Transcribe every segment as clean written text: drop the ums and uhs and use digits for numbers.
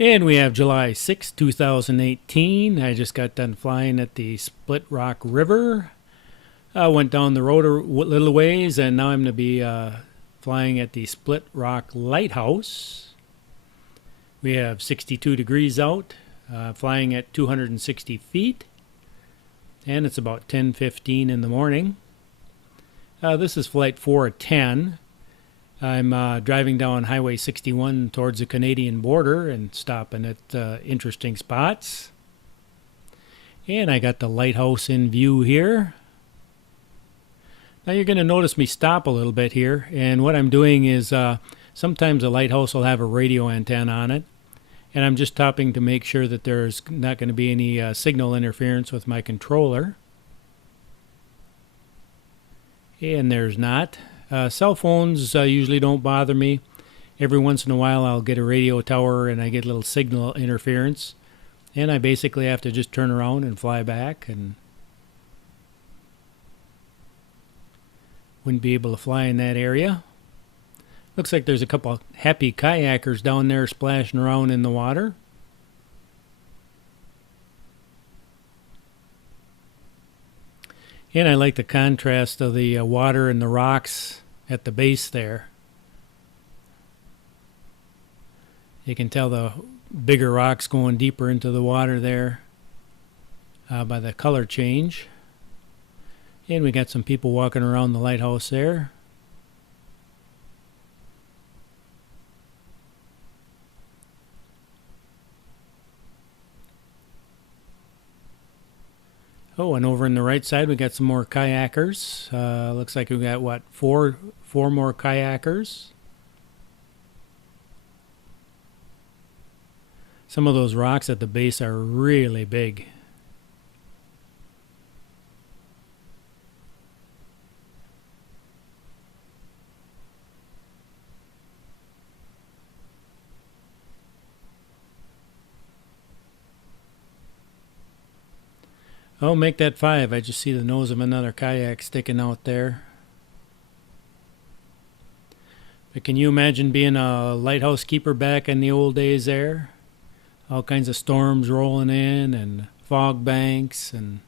And we have July 6, 2018. I just got done flying at the Split Rock River. I went down the road a little ways, and now I'm going to be flying at the Split Rock Lighthouse. We have 62 degrees out, flying at 260 feet, and it's about 10:15 in the morning. This is flight 410. I'm driving down Highway 61 towards the Canadian border and stopping at interesting spots. And I got the lighthouse in view here. Now you're going to notice me stop a little bit here, and what I'm doing is sometimes a lighthouse will have a radio antenna on it, and I'm just stopping to make sure that there's not going to be any signal interference with my controller. And there's not. Cell phones usually don't bother me. Every once in a while I'll get a radio tower and I get a little signal interference, and I basically have to just turn around and fly back, and wouldn't be able to fly in that area. Looks like there's a couple of happy kayakers down there splashing around in the water. And I like the contrast of the water and the rocks at the base there. You can tell the bigger rocks going deeper into the water there by the color change. And we got some people walking around the lighthouse there. Oh, and over on the right side we got some more kayakers. Looks like we got, what, four more kayakers. Some of those rocks at the base are really big. Oh, make that 5. I just see the nose of another kayak sticking out there. But can you imagine being a lighthouse keeper back in the old days there? All kinds of storms rolling in and fog banks and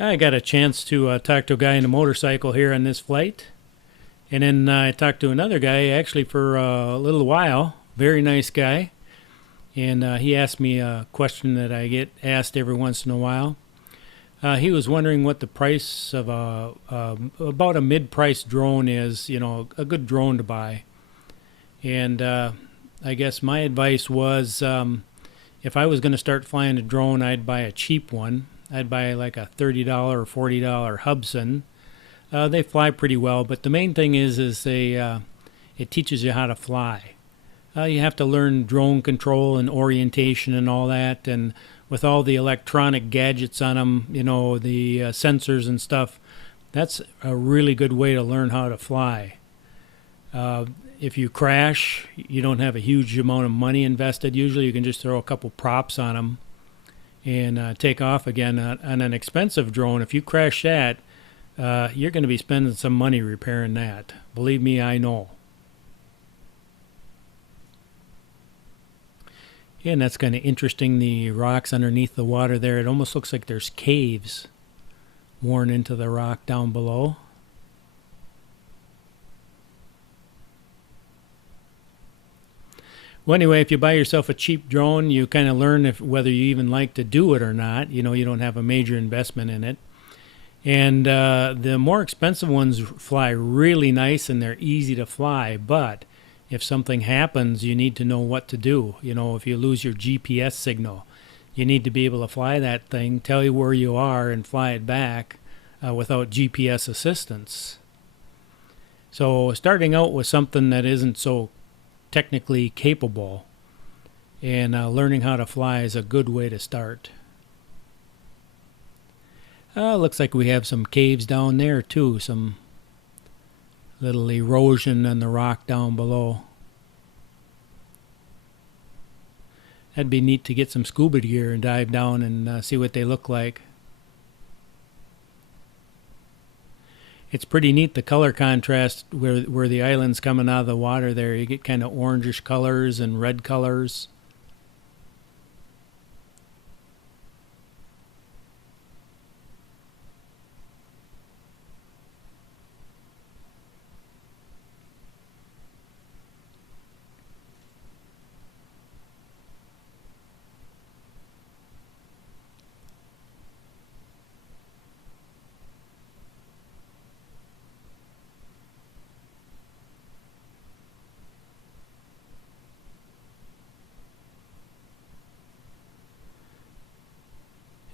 I got a chance to talk to a guy in a motorcycle here on this flight. And then I talked to another guy actually for a little while. Very nice guy. And he asked me a question that I get asked every once in a while. He was wondering what the price of about a mid-price drone is, you know, a good drone to buy. And I guess my advice was if I was going to start flying a drone, I'd buy a cheap one. I'd buy like a $30 or $40 Hubsan. They fly pretty well, but the main thing is it teaches you how to fly. You have to learn drone control and orientation and all that, and with all the electronic gadgets on them, you know, the sensors and stuff, that's a really good way to learn how to fly. If you crash, you don't have a huge amount of money invested. Usually you can just throw a couple props on them and take off again. On an expensive drone, if you crash that, you're going to be spending some money repairing that. Believe me, I know. Yeah, and that's kind of interesting, the rocks underneath the water there. It almost looks like there's caves worn into the rock down below. Well, anyway, if you buy yourself a cheap drone, you kind of learn whether you even like to do it or not. You know, you don't have a major investment in it. And the more expensive ones fly really nice and they're easy to fly, but if something happens, you need to know what to do. You know, if you lose your GPS signal, you need to be able to fly that thing, tell you where you are, and fly it back without GPS assistance. So starting out with something that isn't so technically capable and learning how to fly is a good way to start. Looks like we have some caves down there too, some little erosion in the rock down below. That'd be neat to get some scuba gear and dive down and see what they look like. It's pretty neat, the color contrast where the island's coming out of the water there. You get kind of orangish colors and red colors.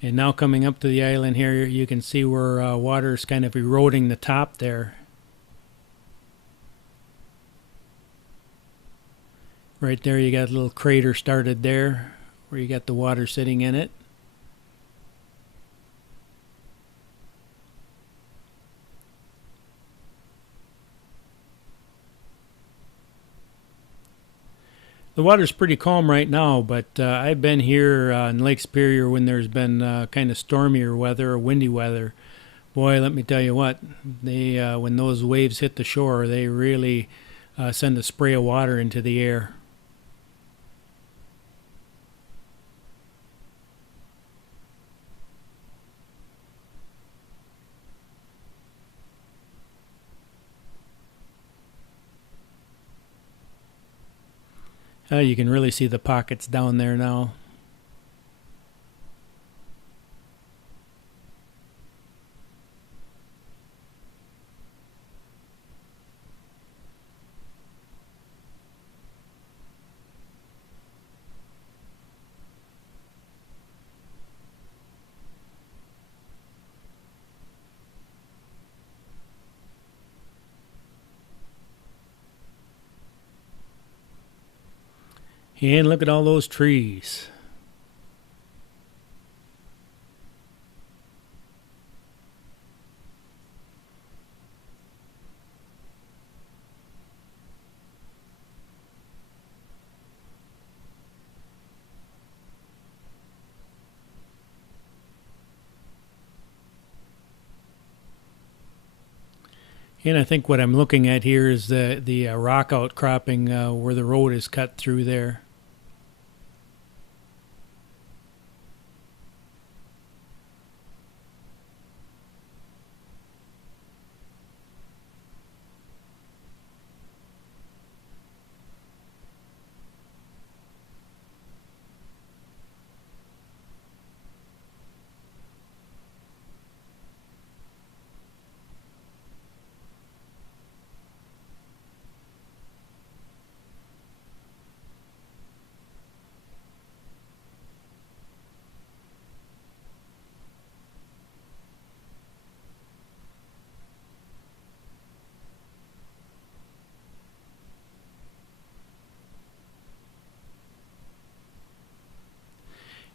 And now coming up to the island here, you can see where water's kind of eroding the top there. Right there you got a little crater started there where you got the water sitting in it. The water's pretty calm right now, but I've been here in Lake Superior when there's been kind of stormier weather or windy weather. Boy, let me tell you what, they when those waves hit the shore, they really send a spray of water into the air. You can really see the pockets down there now. And look at all those trees. And I think what I'm looking at here is the rock outcropping where the road is cut through there.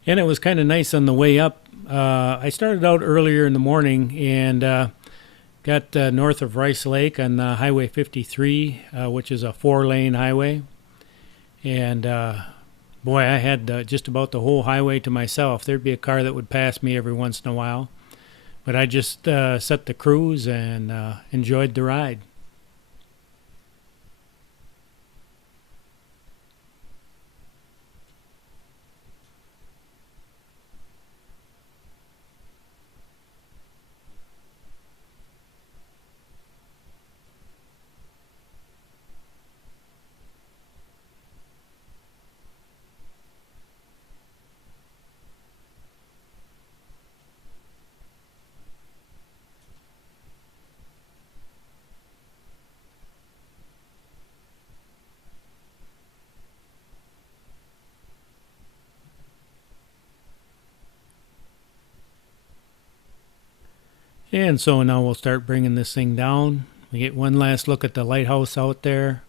And it was kind of nice on the way up. I started out earlier in the morning and got north of Rice Lake on Highway 53, which is a 4-lane highway. And boy, I had just about the whole highway to myself. There'd be a car that would pass me every once in a while. But I just set the cruise and enjoyed the ride. And so now we'll start bringing this thing down. We get one last look at the lighthouse out there.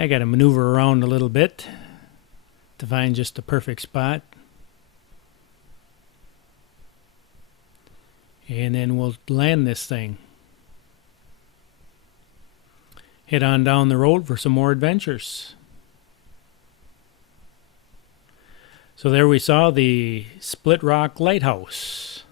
I got to maneuver around a little bit to find just the perfect spot. And then we'll land this thing. Head on down the road for some more adventures. So there we saw the Split Rock Lighthouse.